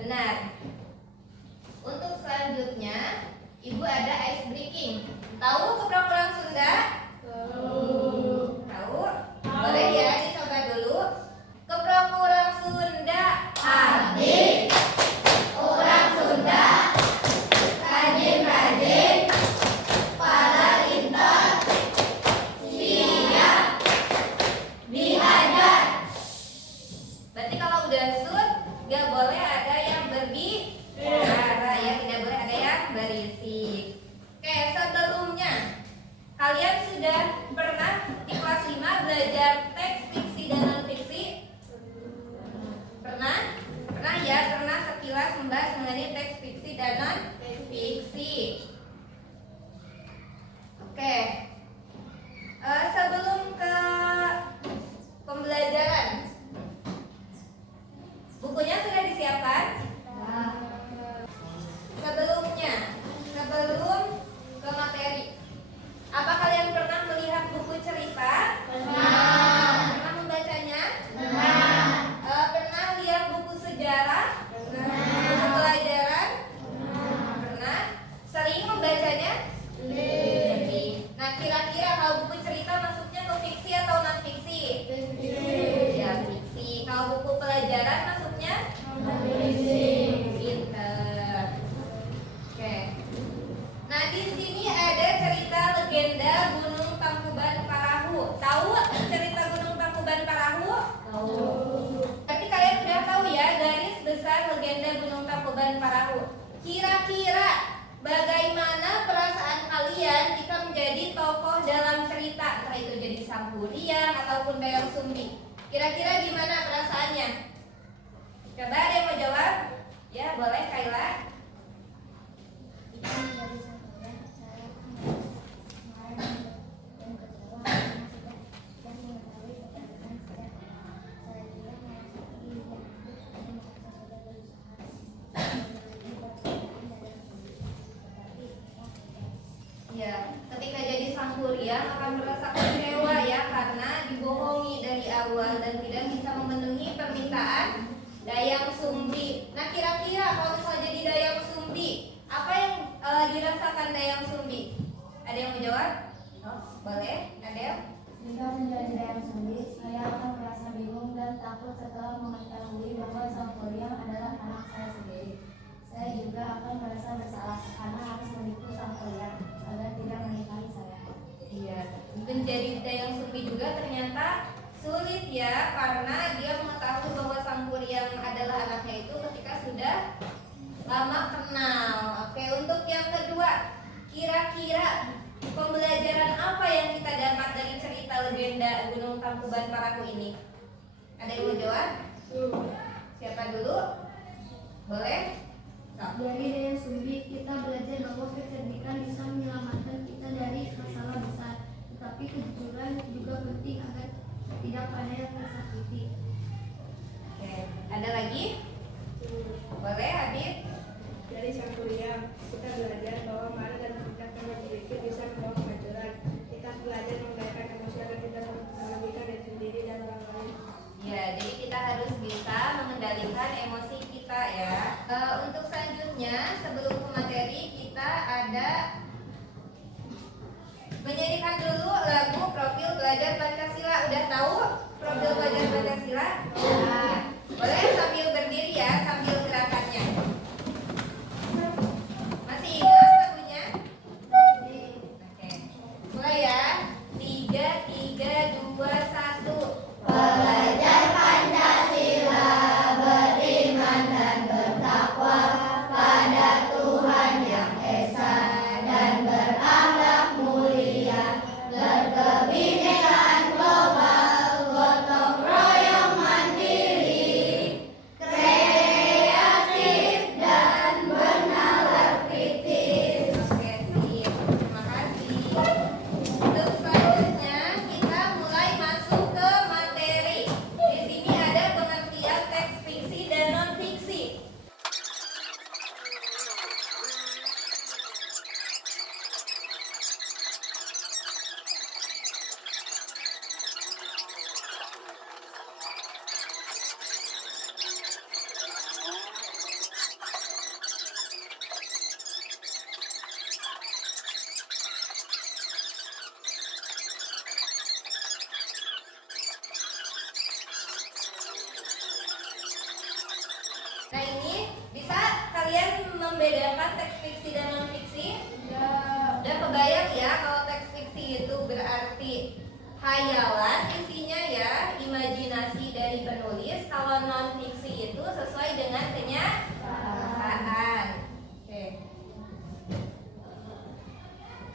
Benar. Untuk selanjutnya, Ibu ada ice breaking. Tahu keprokuran Sunda? Tahu? Boleh ya dicoba dulu. Keprokuran Sunda. Abdi orang Sunda, rajin-rajin, pada pintar, siap diajar. Berarti kalau udah sun, nggak boleh ada yang berbicara ya, tidak boleh ada yang berisik. Oke, sebelumnya kalian sudah pernah di kelas 5 belajar teks fiksi dan non fiksi? Pernah? Pernah ya, pernah sekilas membahas mengenai teks fiksi dan non fiksi. Oke. Sebelum ke pembelajaran, bukunya sudah disiapkan? Sebelumnya, sebelum ke materi, apa kalian pernah melihat buku cerita? Pernah membacanya? Pernah lihat buku sejarah? Buku pelajaran? Pernah? Sering membacanya? Sering. Nah, kira-kira kalau buku cerita masuknya ke fiksi atau non fiksi? Ya, fiksi. Kalau buku pelajaran masuknya? Pinter. Oke. Nah, di sini ada cerita legenda Gunung Tangkuban Parahu. Tahu cerita Gunung Tangkuban Parahu? Tahu. Tapi kalian udah tahu ya garis besar legenda Gunung Tangkuban Parahu. Kira-kira bagaimana perasaan kalian jika menjadi tokoh dalam cerita, entah itu jadi Sangkuriang ataupun Dayang Sumbi? Kira-kira gimana perasaannya? Coba ada yang mau jawab? Ya, boleh Kaila. Ya, ketika jadi Sangkuriang akan merasa kecewa ya karena dibohongi dari awal dan tidak bisa memenuhi permintaan Dayang Sumbi. Nah, kira-kira kalau misalnya jadi Dayang Sumbi, apa yang dirasakan Dayang Sumbi? Ada yang mau jawab? Oh, boleh, Adel? Jika menjadi Dayang Sumbi, saya akan merasa bingung dan takut setelah mengetahui bahwa Sangkuriang adalah anak saya sendiri. Saya juga akan merasa bersalah karena harus menipu Sangkuriang agar tidak menikahi saya. Iya, menjadi Dayang Sumbi juga ternyata sulit ya karena dia mengetahui bahwa Sangkuriang adalah anaknya itu ketika sudah lama kenal. Oke, untuk yang kedua, kira-kira pembelajaran apa yang kita dapat dari cerita legenda Gunung Tangkuban Parahu ini? Ada yang mau jawab? Siapa dulu? Boleh? Dari Dayang Sumbi kita belajar bahwa kecerdikan bisa menyelamatkan kita dari masalah besar, tetapi kejujuran juga penting agar tidak ada yang tersakiti. Oke, ada lagi? Boleh, Adit? Dari Sangkuriang, kita belajar bahwa marah dan meningkatkan berpikir bisa membawa kemajuan. Kita belajar mengendalikan emosi agar tidak merugikan diri sendiri dan orang lain. Ya, jadi kita harus bisa mengendalikan emosi kita ya. Untuk selanjutnya, sebelum ke materi, kita ada menyanyikan dulu lagu Profil Pelajar Pancasila. Udah tahu Profil Pelajar Pancasila? Nah, boleh sambil berdiri ya, sambil gerakannya. Masih ingat lagunya? Oke, mulai ya. 3, 2, 1. Belajar Pancasila, beriman dan bertakwa pada Tuhan Yang Esa dan berakhlak mulia, berkebinekaan global, gotong royong mandiri, membedakan teks fiksi dan non fiksi? Udah kebayang ya kalau teks fiksi itu berarti hayalan isinya ya, imajinasi dari penulis. Kalau non fiksi itu sesuai dengan kenyataan. Oke.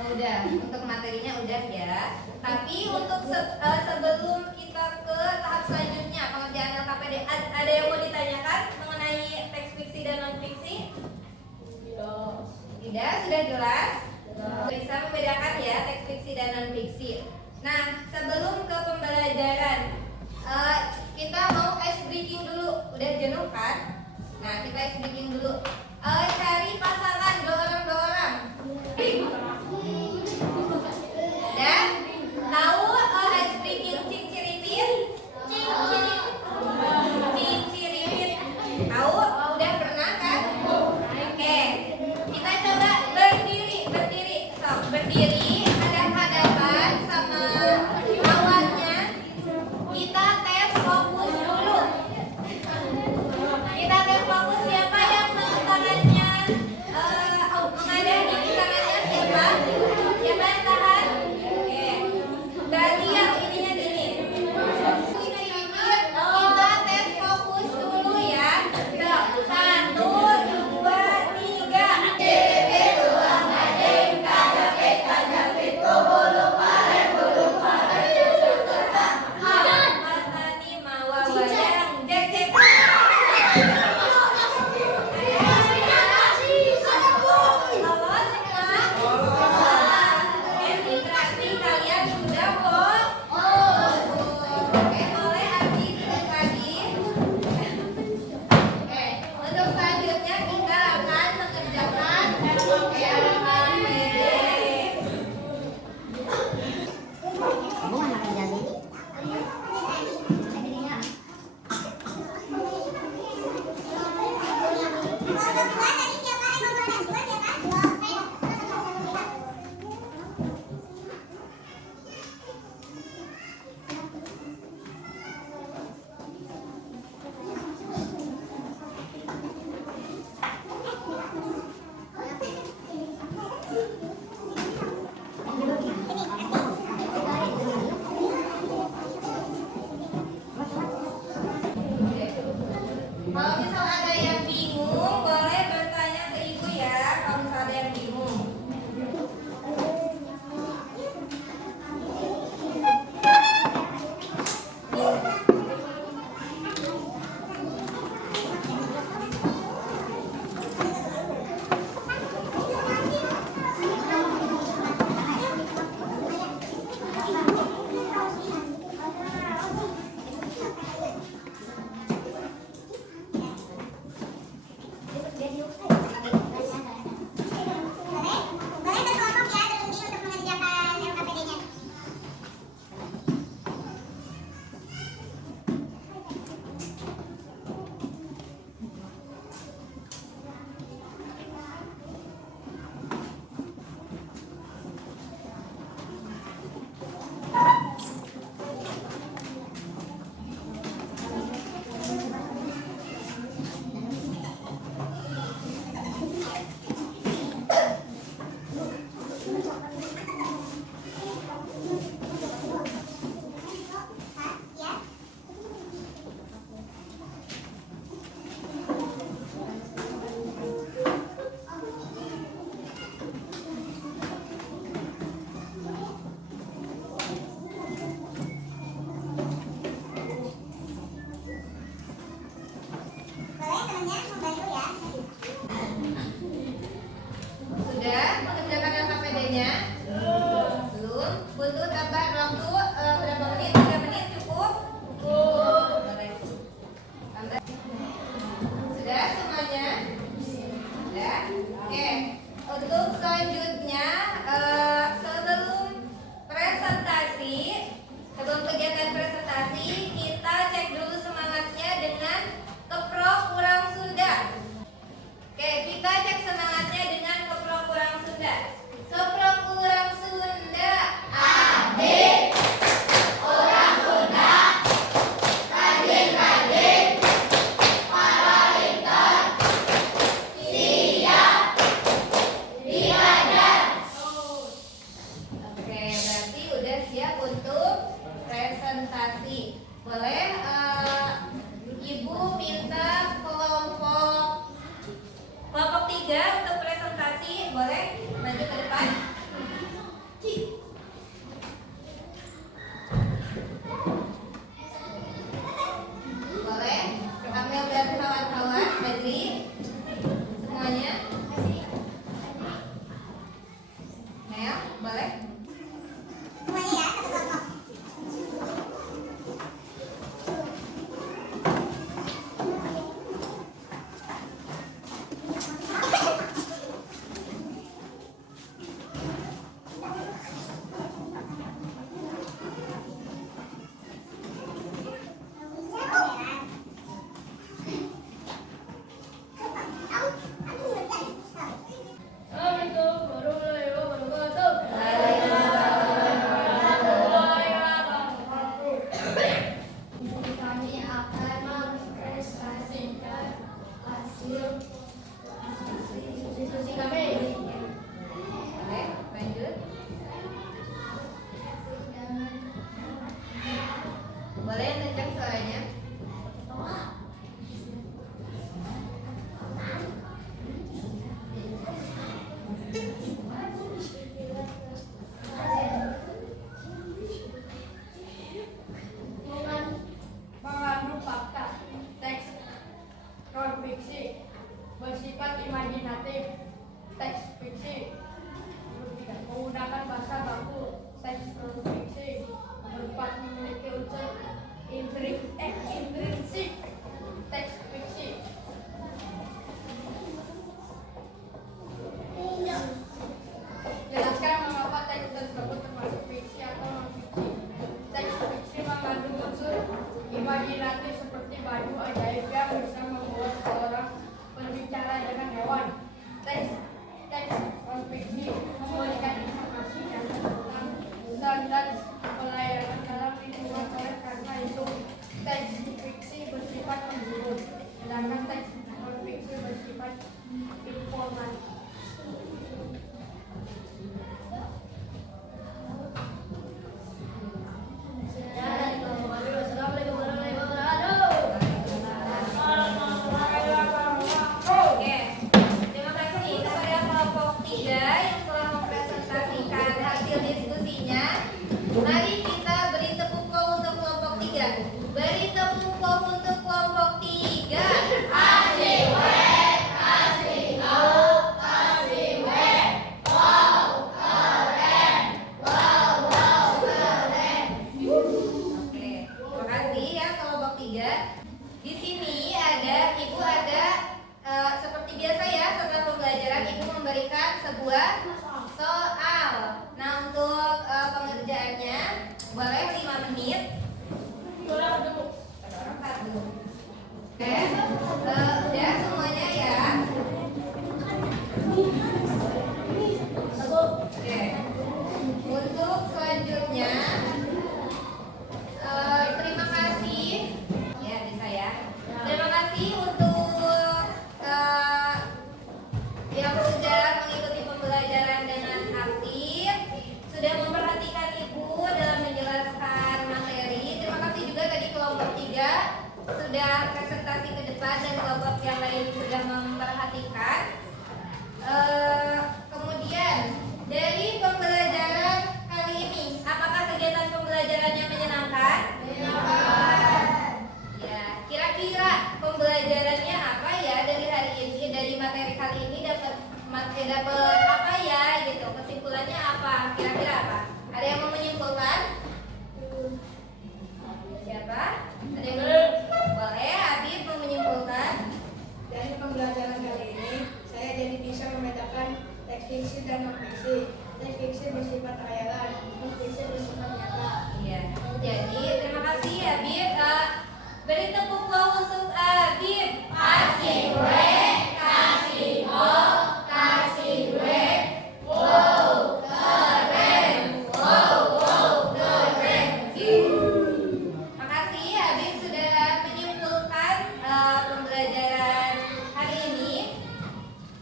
Oh, udah, untuk materinya udah ya. Tapi untuk sebelum kita ke tahap selanjutnya pengerjaan LKPD, ada yang mau ditanyakan mengenai teks fiksi dan non fiksi? Tidak, sudah jelas. Bisa membedakan ya teks fiksi dan non fiksi. Nah, sebelum ke pembelajaran, kita mau ice breaking dulu. Udah jenuh kan? Nah, kita ice breaking dulu. Cari pasangan dua orang. Dan tahu ice breaking cinciripin? Cinciripin. Tahu? Udah pernah kan? Oke. Kita coba berdiri. So, berdiri hadap-hadapan sama lawannya. Kita tes fokus dulu. Kita tes fokus siapa yang tangannya mengadani tangannya siapa? Siapa yang tahan? Oke. Berarti yang ininya gini. Kita tes fokus dulu ya. 1, 2, 3. Untuk selanjutnya kita akan mengerjakan LKPD. Kalau misal ada yang bingung, boleh bertanya ke ibu ya. Kalau misal ada yang bingung. 3 untuk presentasi. Boleh maju ke depan. Boleh ambil kawan-kawan Badri semuanya. Nel, boleh? Semuanya ya, satu kelompok. Kami akan mempresentasikan hasil diskusi kami. Boleh, lanjut. Boleh kencang suaranya. Mengandung fakta, teks non-fiksi, bersifat imajinatif, teks fiksi, menggunakan bahasa baku, teks non-fiksi, berempat memiliki unsur intrinsik, teks fiksi. Jelaskan mengapa teks tersebut termasuk fiksi atau non-fiksi. Teks fiksi mengandung unsur imajinatif seperti baju ajaib yang bisa membuat seorang berbicara dengan hewan. Teks non-fiksi memberikan informasi yang tentang standar pelayanan dalam lingkungan oleh karena itu teks fiksi bersifat menghibur, sedangkan teks non-fiksi bersifat informatif. Oke, terima kasih kepada kelompok 3 yang telah mempresentasikan hasil diskusinya. Mari kita beri tepuk tangan untuk kelompok 3. Beri tepuk tangan untuk kelompok 3. Oke, terima kasih ya kelompok 3. Di sini Ibu ada seperti biasa ya, setelah pembelajaran Ibu memberikan sebuah soal. Nah, untuk pengerjaannya boleh 5 menit. Oke, udah semuanya ya. Oke, untuk selanjutnya terima kasih ya, bisa ya. Terima kasih untuk yang sudah mengikuti pembelajaran dengan aktif, sudah memperhatikan Ibu dalam menjelaskan materi. Terima kasih juga tadi kelompok 3 sudah presentasi ke depan dan kelompok yang lain sudah memperhatikan. Kemudian dari pembelajaran kali ini, apakah kegiatan pembelajarannya menyenangkan? Ya, kira-kira pembelajarannya apa ya dari hari ini, dari materi kali ini dapat apa ya gitu, kesimpulannya apa, kira-kira apa? Ada yang mau menyimpulkan? Siapa? Ada yang boleh? Habib mau menyimpulkan? Dari pembelajaran kali ini, saya jadi bisa membedakan teks fiksi dan non-fiksi. Teks fiksi bersifat khayalan, non-fiksi bersifat nyata. Iya. Jadi terima kasih Habib. Beri tepuk tangan untuk Habib. Kasih gue, kasih O, kasih gue. Wow, keren. Wow, keren. Makasih Habib sudah menyimpulkan pembelajaran hari ini.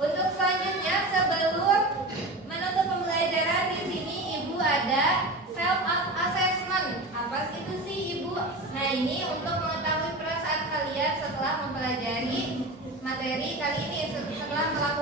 Untuk selanjutnya, sebelum menutup pembelajaran, di sini Ibu ada self assessment. Apa itu sih Ibu? Nah, ini untuk mengetahui perasaan kalian setelah mempelajari materi kali ini, setelah melakukan